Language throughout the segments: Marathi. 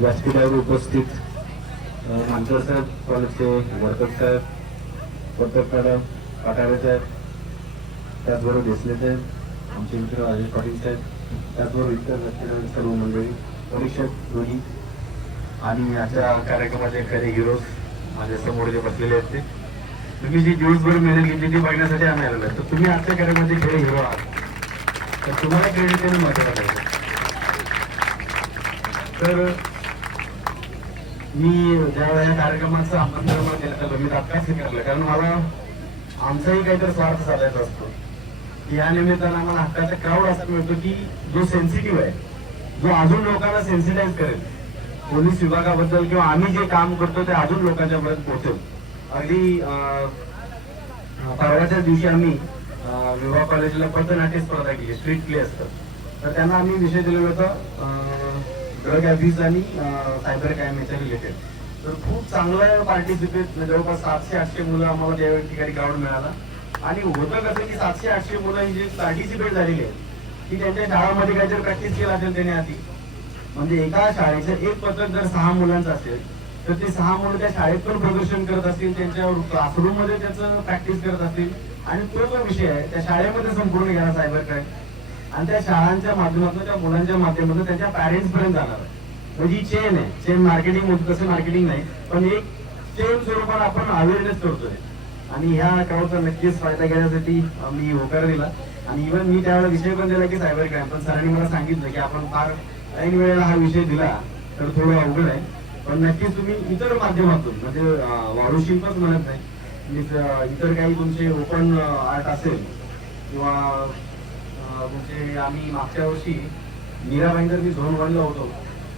व्यासपीठावर उपस्थित मानकर साहेब कॉलेजचे वडकर साहेब प्रताप मॅडम पाटाळे साहेब त्याचबरोबर देसले साहेब आमचे मित्र राजेश पाटील साहेब त्याचबरोबर इतर व्यासपीठावरील सर्व मंडळी परीक्षक दोन्ही आणि आजच्या कार्यक्रमाचे खरे हिरोज माझ्यासमोर जे बसलेले आहेत ते. तुम्ही जी दिवसभर मेहनत घेतली ती बघण्यासाठी आम्ही आलेलो आहे. तर तुम्ही आजच्या कार्यक्रमाचे खरे हिरो आहात. तर तुम्हाला क्रेडिट देणं महत्वाचं आहे. तर मी ज्यावेळेला या कार्यक्रमाचं आमंत्रण मला केलं तर मी तात्काळ स्वीकारलं. कारण मला आमचाही काहीतरी स्वार्थ साधायचा असतो. या निमित्तानं आम्हाला हक्काचा क्राऊड असा मिळतो की जो सेन्सिटिव्ह आहे जो अजून लोकांना सेन्सिटाईज करेल पोलीस विभागाबद्दल किंवा आम्ही जे काम करतो ते अजून लोकांच्या पर्यंत पोहोचेल. अगदी परवाच्याच दिवशी आम्ही विवाह कॉलेजला पथनाट्य स्पर्धा केली स्ट्रीट प्ले असतं. तर त्यांना आम्ही विषय दिलेला होता ड्रग अब्युज आणि सायबर क्राईम याच्या रिलेटेड तर खूप चांगलं पार्टिसिपेट जवळपास सातशे आठशे मुलं आम्हाला त्या ठिकाणी ग्राउंड मिळाला. आणि होतं कसं की सातशे आठशे मुलं ही जे पार्टिसिपेट झालेली आहेत की त्यांच्या शाळामध्ये काहीतरी प्रॅक्टिस केला असेल त्याने आधी. म्हणजे एका शाळेचं एक पथक जर सहा मुलांचं असेल तर ते सहा मुलं त्या शाळेत पण प्रदर्शन करत असतील त्यांच्या क्लासरूममध्ये त्याचं प्रॅक्टिस करत असतील. आणि तो जो विषय आहे त्या शाळेमध्ये संपूर्ण घ्यायला सायबर क्राईम आणि त्या शाळांच्या माध्यमातून त्या मुलांच्या माध्यमातून त्यांच्या पॅरेंट्स पर्यंत जाणार आहे. म्हणजे ही चेन आहे. चेन मार्केटिंग तसं मार्केटिंग नाही. पण एक चेन स्वरूपात आपण अवेअरनेस करतोय. आणि ह्या अकाउंटचा नक्कीच फायदा घेण्यासाठी मी होकार दिला. आणि इव्हन मी त्यावेळेला विषय पण दिला की सायबर क्राईम पण सरांनी मला सांगितलं की आपण फार ऐन वेळेला हा विषय दिला तर थोडं अवघड आहे. पण नक्कीच तुम्ही इतर माध्यमातून म्हणजे अं, म्हणत नाही. इतर काही तुमचे ओपन आर्ट असेल किंवा म्हणजे आम्ही मागच्या वर्षी मीराबाईंतर मी झोन वनला होतो.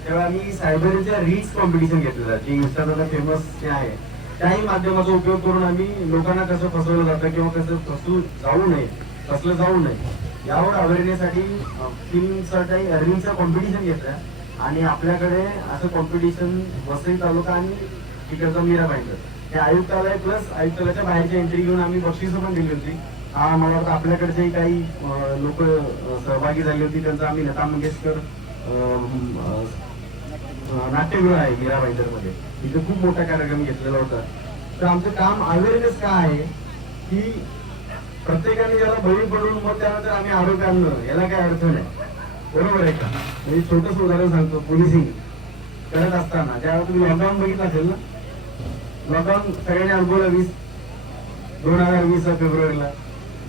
तेव्हा आम्ही सायबरच्या रील्स कॉम्पिटिशन घेतलेलं जे इंस्टाग्रामला फेमस जे आहे त्याही माध्यमाचा उपयोग करून आम्ही लोकांना कसं फसवलं जातं किंवा कसं फसू जाऊ नये फसलं जाऊ नये यावर अवेअरनेससाठी फिल्मसाठी अर्निंगचं कॉम्पिटिशन घेतलं. आणि आपल्याकडे असं कॉम्पिटिशन वसई तालुका आणि तिकडचा मीराबाईंकर हे आयुक्तालय प्लस आयुक्तालयाच्या बाहेरची एंट्री घेऊन आम्ही बक्षिसं पण दिली होती. हा मला वाटतं आपल्याकडचे काही लोक सहभागी झाली होती त्यांचा आम्ही लता मंगेशकर अं, नाट्यगृह आहे मीरा मध्ये तिथे खूप मोठा कार्यक्रम घेतलेला होता. तर आमचं काम अवेअरनेस काय आहे की प्रत्येकाने याला बळी पडून मग त्यानंतर आम्ही आरोग्य आणणं याला काय अर्थ नाही. बरोबर आहे का? म्हणजे छोटस उदाहरण सांगतो पोलिसिंग करत असताना. ज्यावेळेला तुम्ही लॉकडाऊन बघितलं असेल ना? लॉकडाऊन सगळ्यांनी अनुभवलं वीस दोन हजार वीस फेब्रुवारीला.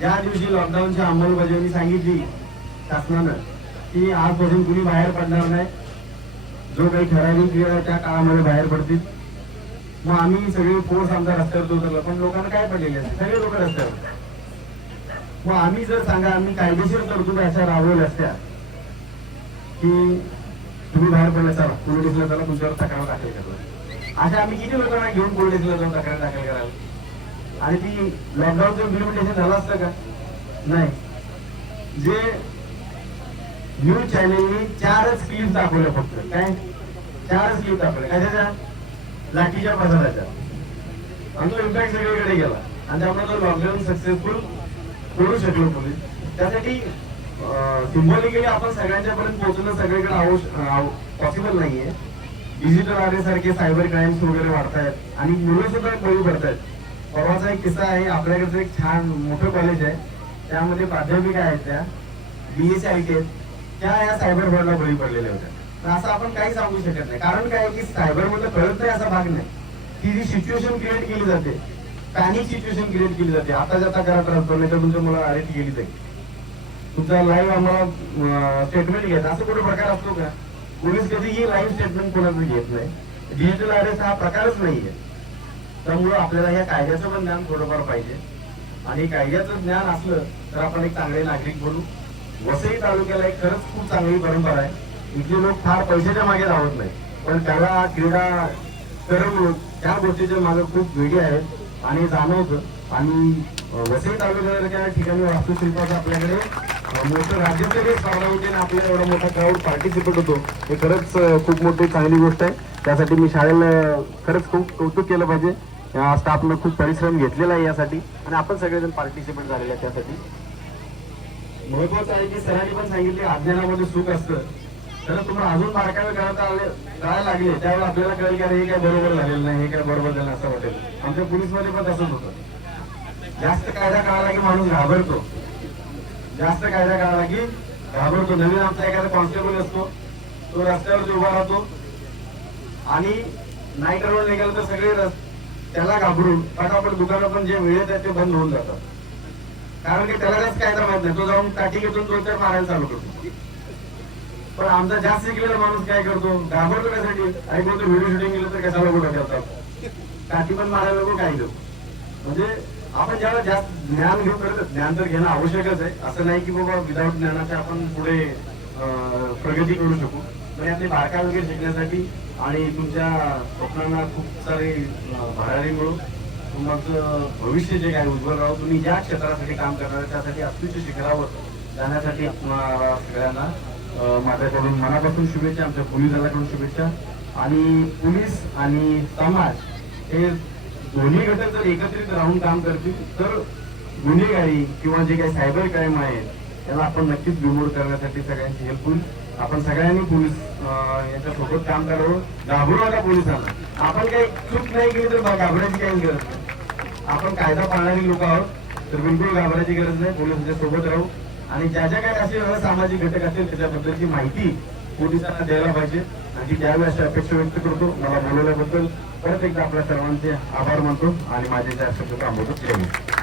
ज्या दिवशी लॉकडाऊनची अंमलबजावणी सांगितली शासनानं की आजपासून कुणी बाहेर पडणार नाही. जो काही ठराविक वेळ त्या काळामध्ये बाहेर पडतील. मग आम्ही सगळे फोर्स आमचा रस्त्यावर उतरला. पण लोकांना काय पडलेले असते? सगळे लोक रस्त्यावर. मग आम्ही जर सांगा आम्ही कायदेशीर तरतूद अशा राबवल्या असत्या की तुम्ही बाहेर पडला चला. पोलीस चला तुमच्यावर तक्रार दाखल करतो अशा आम्ही किती लोकांना घेऊन पोलिसला जाऊन तक्रार दाखल कराल आणि ती लॉकडाऊनचं इम्प्लिमेंटेशन झालं असतं का? नाही. जे न्यूज चॅनलनी चारच क्लिप दाखवल्या फक्त. काय? चारच क्लिप दाखवल्या. कशाच्या? लाठीच्या पदार्थाच्या आणि तो इम्पॅक्ट सगळीकडे गेला. आणि त्यामुळे तो लॉकडाऊन सक्सेसफुल करू शकलो पोलीस त्यासाठी सिम्बॉलिकली आपण सगळ्यांच्या पर्यंत पोहोचणं सगळीकडे आवश्यक पॉसिबल नाहीये. डिजिटल आरे सारखे सायबर क्राईम्स वगैरे वाढतायत. आणि मुलं सुद्धा बळी पडतायत. परवाचा एक किस्सा आहे आपल्याकडचं एक छान मोठं कॉलेज आहे. त्यामध्ये प्राध्यापिका आहेत त्या बीएससी आय टी त्या या सायबर फ्रॉडला बळी पडलेल्या होत्या. तर असं आपण काही सांगू शकत नाही. कारण काय की सायबर मधलं कळत नाही असा भाग नाही. ती जी सिच्युएशन क्रिएट केली जाते पॅनिक सिच्युएशन क्रिएट केली जाते. आता जाता करा ट्रान्सफर नाही तर तुमच्या मुलं अरेस्ट केली जाईल. तुमचा लाईव्ह आम्हाला स्टेटमेंट घ्यायचं. असं कुठे प्रकार असतो का? पोलीस कधीही लाईव्ह स्टेटमेंट कोणाचं घेत नाही. डिजिटल अरेस्ट हा प्रकारच नाहीये. त्यामुळं आपल्याला या कायद्याचं पण ज्ञान थोडंफार पाहिजे. आणि कायद्याचं ज्ञान असलं तर आपण एक चांगले नागरिक बनू. वसई तालुक्याला एक खरंच खूप चांगली परंपरा आहे. इथले लोक फार पैशाच्या मागे धावत नाही पण त्याला क्रीडा करमणूक त्या गोष्टीच्या मागे खूप वेगळे आहेत. आणि जाणवतं. आणि वसई तालुक्याच्या ठिकाणी वास्तुशिल्पाचं आपल्याकडे मोठं राज्यस्तरीय स्पर्धा होती आणि आपल्याला एवढा मोठा क्राऊड पार्टिसिपेट होतो. हे खरंच खूप मोठी चांगली गोष्ट आहे. त्यासाठी मी शाळेला खरंच खूप कौतुक केलं पाहिजे. या स्टाफनं खूप परिश्रम घेतलेला आहे यासाठी आणि आपण सगळेजण पार्टिसिपेट झालेले आहे त्यासाठी. महत्वाचं आहे की सरांनी पण सांगितले अज्ञानामध्ये सुख असतं. तर तुम्हाला अजून बारकावे कळता आले कळायला लागले त्यावेळेला आपल्याला कळेल की अरे हे काय बरोबर झालेलं नाही हे काय बरोबर झालं असं वाटेल. आमच्या पोलीसमध्ये पण तसंच होतं. जास्त कायदा कळाला की माणूस घाबरतो. जास्त कायदा कळाला की घाबरतो. नवीन आमचा एखादा कॉन्स्टेबल असतो तो रस्त्यावरती उभा राहतो. आणि नाही रोड निघालं तर सगळे रस्ते त्याला घाबरून फटाफट दुकानं पण जे वेळेत आहेत ते बंद होऊन जातात. कारण की त्याला जास्त कायदा माहीत नाही. तो जाऊन काठी घेतून दोन चार मारायला चालू करतो. पण आमचा जास्त शिकलेला माणूस काय करतो? घाबरतो त्यासाठी आणि कोणतं व्हिडिओ शूटिंग केलं तर कशाला कुठं ठेवतात काठी पण मारायला नको काही नको. म्हणजे आपण ज्यावेळेला जास्त ज्ञान घेऊ तर ज्ञान तर घेणं आवश्यकच आहे. असं नाही की बाबा विदाऊट ज्ञानाचे आपण पुढे प्रगती करू शकू. पण यातले बारकाल वगैरे शिकण्यासाठी आणि तुमच्या स्वप्नांना खूप सारे भरारी मिळून तुमचं भविष्य जे काय उज्ज्वल राहू तुम्ही ज्या क्षेत्रासाठी काम करणार त्यासाठी अत्युच्च शिखरावर जाण्यासाठी आपणा सगळ्यांना माझ्याकडून मनापासून शुभेच्छा आमच्या पोलीस दलाकडून शुभेच्छा. आणि पोलीस आणि समाज हे दोन्ही घटक जर एकत्रित राहून काम करतील तर गुन्हेगारी किंवा जे काही सायबर क्राईम आहेत त्याला आपण नक्कीच बिमोड करण्यासाठी सगळ्यांची हेल्प होईल. आपण सगळ्यांनी पोलीस यांच्यासोबत काम करावं. घाबरू नका पोलिसांना. आपण काही चूक नाही केली तर घाबरायची काही गरज नाही. आपण कायदा पाळणारी लोक आहोत तर बिलकुल घाबरायची गरज नाही. पोलिसांच्या सोबत राहू. आणि ज्या ज्या काही असे सामाजिक घटक असतील त्याच्याबद्दलची माहिती पोलिसांना द्यायला पाहिजे. आणि द्यावी अशी अपेक्षा व्यक्त करतो मला बोलवल्याबद्दल परत एकदा आपल्या सर्वांचे आभार मानतो आणि माझे चार शब्द थांबवतो.